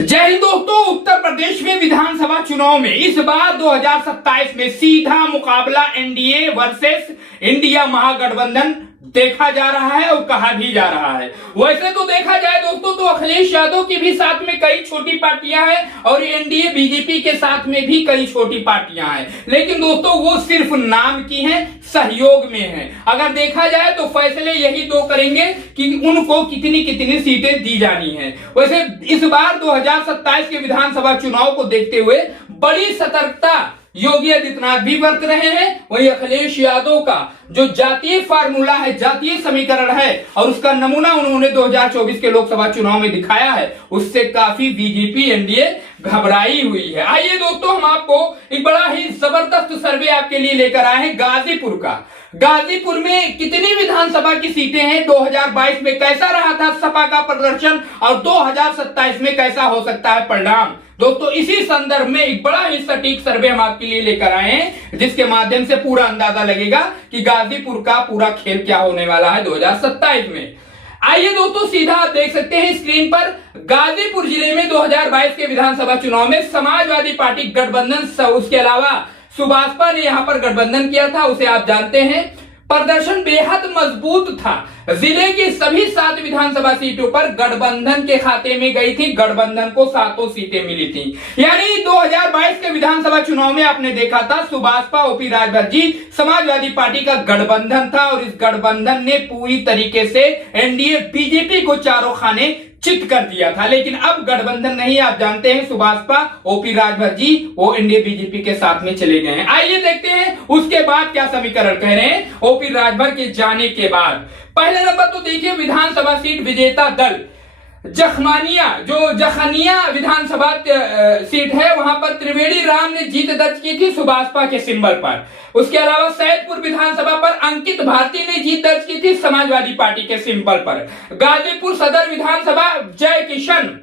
जय हिंद दोस्तों। उत्तर प्रदेश में विधानसभा चुनाव में इस बार 2027 में सीधा मुकाबला एनडीए वर्सेस इंडिया महागठबंधन देखा जा रहा है और कहा भी जा रहा है। वैसे तो देखा जाए दोस्तों तो अखिलेश यादव की भी साथ में कई छोटी पार्टियां हैं और एनडीए बीजेपी के साथ में भी कई छोटी पार्टियां हैं, लेकिन दोस्तों वो सिर्फ नाम की हैं, सहयोग में हैं। अगर देखा जाए तो फैसले यही दो करेंगे कि उनको कितनी कितनी सीटें दी जानी है। वैसे इस बार 2027 के विधानसभा चुनाव को देखते हुए बड़ी सतर्कता योगी आदित्यनाथ भी बरत रहे हैं। वही अखिलेश यादव का जो जातीय फार्मूला है, जातीय समीकरण है और उसका नमूना उन्होंने 2024 के लोकसभा चुनाव में दिखाया है, उससे काफी बीजेपी एनडीए घबराई हुई है। आइए दोस्तों, हम आपको एक बड़ा ही जबरदस्त सर्वे आपके लिए लेकर आए हैं गाजीपुर का। गाजीपुर में कितनी विधानसभा की सीटें हैं, 2022 में कैसा रहा था सपा का प्रदर्शन और 2027 में कैसा हो सकता है परिणाम। दोस्तों इसी संदर्भ में एक बड़ा ही सटीक सर्वे हम आपके लिए लेकर आए हैं, जिसके माध्यम से पूरा अंदाजा लगेगा कि गाजीपुर का पूरा खेल क्या होने वाला है 2027 में। आइए दोस्तों, सीधा आप देख सकते हैं स्क्रीन पर गाजीपुर जिले में 2022 के विधानसभा चुनाव में समाजवादी पार्टी गठबंधन, उसके अलावा सुभाषपा ने यहां पर गठबंधन किया था, उसे आप जानते हैं। प्रदर्शन बेहद मजबूत था। जिले की सभी 7 विधानसभा सीटों पर गठबंधन के खाते में गई थी, गठबंधन को 7 सीटें मिली थी। यानी 2022 के विधानसभा चुनाव में आपने देखा था सुभाषपा ओपी राजभर जी समाजवादी पार्टी का गठबंधन था और इस गठबंधन ने पूरी तरीके से एनडीए बीजेपी को चारों खाने चित कर दिया था। लेकिन अब गठबंधन नहीं, आप जानते हैं सुभाषपा ओपी राजभर जी वो एनडीए बीजेपी के साथ में चले गए हैं। आइए देखते हैं उसके बाद क्या समीकरण कह रहे हैं ओपी राजभर के जाने के बाद। पहले नंबर तो देखिए विधानसभा सीट विजेता दल जखनिया विधानसभा सीट है, वहां पर त्रिवेणी राम ने जीत दर्ज की थी सुभाषपा के सिंबल पर। उसके अलावा सैदपुर विधानसभा पर अंकित भारती ने जीत दर्ज की थी समाजवादी पार्टी के सिंबल पर। गाजीपुर सदर विधानसभा जय किशन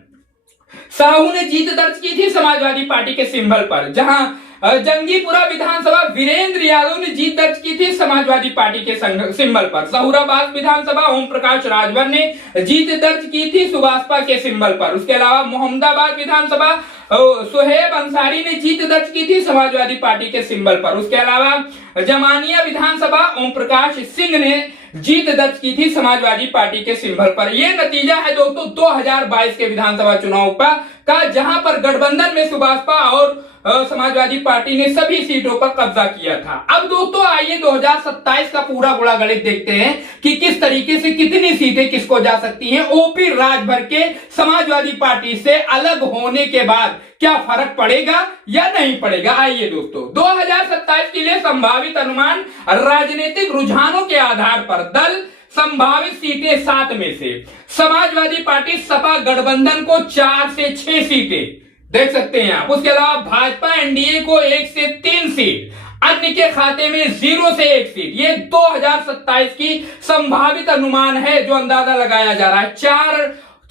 साहू ने जीत दर्ज की थी समाजवादी पार्टी के सिंबल पर। जहां जंगीपुरा विधानसभा वीरेंद्र यादव ने जीत दर्ज की थी समाजवादी पार्टी के सिंबल पर। सहुराबाद विधानसभा ओम प्रकाश राजभर ने जीत दर्ज की थी सुभाषपा के सिंबल पर। उसके अलावा मोहम्मदाबाद विधानसभा सुहेब अंसारी ने जीत दर्ज की थी समाजवादी पार्टी के सिंबल पर। उसके अलावा जमानिया विधानसभा ओम प्रकाश सिंह ने जीत दर्ज की थी समाजवादी पार्टी के सिंबल पर। यह नतीजा है दोस्तों 2022 के विधानसभा चुनाव का, जहां पर गठबंधन में सुभाषपा और समाजवादी पार्टी ने सभी सीटों पर कब्जा किया था। अब दोस्तों आइए 2027 का पूरा गुणा गणित देखते हैं कि किस तरीके से कितनी सीटें किसको जा सकती हैं। ओपी राजभर के समाजवादी पार्टी से अलग होने के बाद क्या फर्क पड़ेगा या नहीं पड़ेगा। आइए दोस्तों 2027 के लिए संभावित अनुमान राजनीतिक रुझानों के आधार पर दल संभावित सीटें 7 में से समाजवादी पार्टी सपा गठबंधन को 4 से 6 सीटें देख सकते हैं आप। उसके अलावा भाजपा एनडीए को 1 से 3 सीट, अन्य के खाते में 0 से 1 सीट। ये 2027 की संभावित अनुमान है जो अंदाजा लगाया जा रहा है।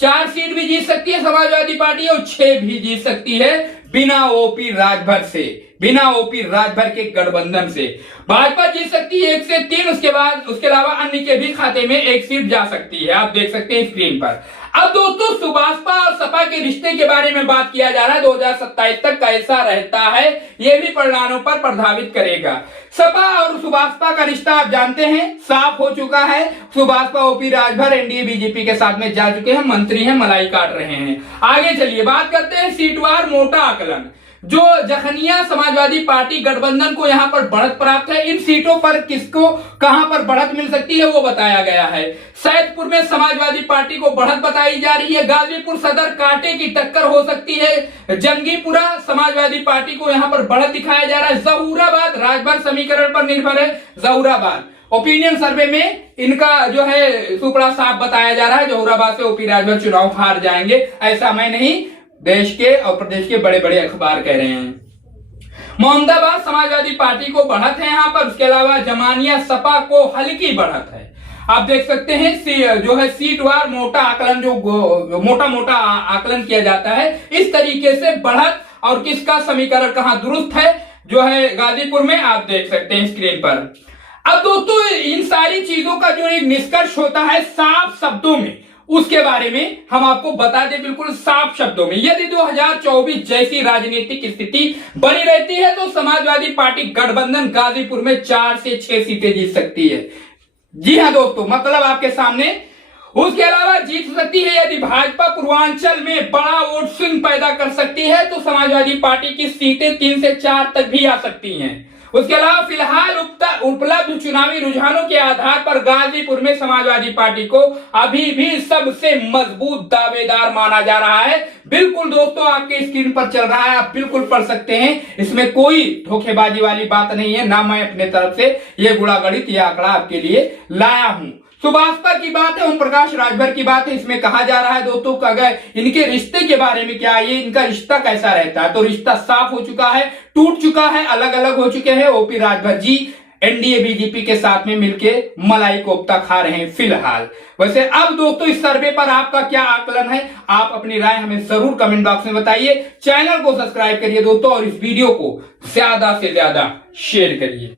4 सीट भी जीत सकती है समाजवादी पार्टी और 6 भी जीत सकती है बिना ओपी राजभर से, बिना ओपी राजभर के गठबंधन से। भाजपा जीत सकती है 1 से 3, उसके अलावा अन्य के भी खाते में 1 सीट जा सकती है, आप देख सकते हैं स्क्रीन पर। अब दोस्तों सुभाषपा और सपा के रिश्ते के बारे में बात किया जा रहा है, 2027 तक कैसा रहता है यह भी परिणामों पर प्रभावित करेगा। सपा और सुभाषपा का रिश्ता आप जानते हैं साफ हो चुका है। Subhaspa OP Rajbhar NDA BJP के साथ में जा चुके हैं, मंत्री हैं, मलाई काट रहे हैं। आगे चलिए बात करते हैं सीटवार मोटा आकलन। जो जखनिया समाजवादी पार्टी गठबंधन को यहां पर बढ़त प्राप्त है, इन सीटों पर किसको कहां पर बढ़त मिल सकती है वो बताया गया है। सैदपुर में समाजवादी पार्टी को बढ़त बताई जा रही है। गाजीपुर सदर कांटे की टक्कर हो सकती है। जंगीपुरा समाजवादी पार्टी को यहां पर बढ़त दिखाया जा रहा है। जहूराबाद राजभर समीकरण पर निर्भर है। जहूराबाद ओपिनियन सर्वे में इनका जो है सुपड़ा साफ बताया जा रहा है, जहूराबाद से ओपी राजभर चुनाव हार जाएंगे। ऐसा मैं नहीं, देश के और प्रदेश के बड़े बड़े अखबार कह रहे हैं। मोहम्मदाबाद समाजवादी पार्टी को बढ़त है यहां पर। उसके अलावा जमानिया सपा को हल्की बढ़त है। आप देख सकते हैं जो है सीटवार मोटा आकलन, जो मोटा आकलन किया जाता है, इस तरीके से बढ़त और किसका समीकरण कहां दुरुस्त है जो है गाजीपुर में, आप देख सकते हैं स्क्रीन पर। अब दोस्तों इन सारी चीजों का जो एक निष्कर्ष होता है साफ शब्दों में उसके बारे में हम आपको बता दें बिल्कुल साफ शब्दों में। यदि 2024 जैसी राजनीतिक स्थिति बनी रहती है तो समाजवादी पार्टी गठबंधन गाजीपुर में 4 से 6 सीटें जीत सकती है। जी हां दोस्तों, मतलब आपके सामने। उसके अलावा जीत सकती है यदि भाजपा पूर्वांचल में बड़ा वोट स्विंग पैदा कर सकती है तो समाजवादी पार्टी की सीटें 3 से 4 तक भी आ सकती हैं। उसके अलावा फिलहाल उपलब्ध चुनावी रुझानों के आधार पर गाजीपुर में समाजवादी पार्टी को अभी भी सबसे मजबूत दावेदार माना जा रहा है। बिल्कुल दोस्तों, आपके स्क्रीन पर चल रहा है, आप बिल्कुल पढ़ सकते हैं। इसमें कोई धोखेबाजी वाली बात नहीं है, ना मैं अपने तरफ से ये गुणागणित ये आंकड़ा आपके लिए लाया हूं। सुभाषपा की बात है, ओम प्रकाश राजभर की बात है। इसमें कहा जा रहा है दोस्तों कि अगर इनके रिश्ते के बारे में क्या, ये इनका रिश्ता कैसा रहता है, तो रिश्ता साफ हो चुका है, टूट चुका है, अलग अलग हो चुके हैं। OP Rajbhar ji NDA BJP के साथ में मिलके मलाई कोफ्ता खा रहे हैं फिलहाल। वैसे अब दोस्तों इस सर्वे पर आपका क्या आकलन है, आप अपनी राय हमें जरूर कमेंट बॉक्स में बताइए। चैनल को सब्सक्राइब करिए दोस्तों और इस वीडियो को ज्यादा से ज्यादा शेयर करिए।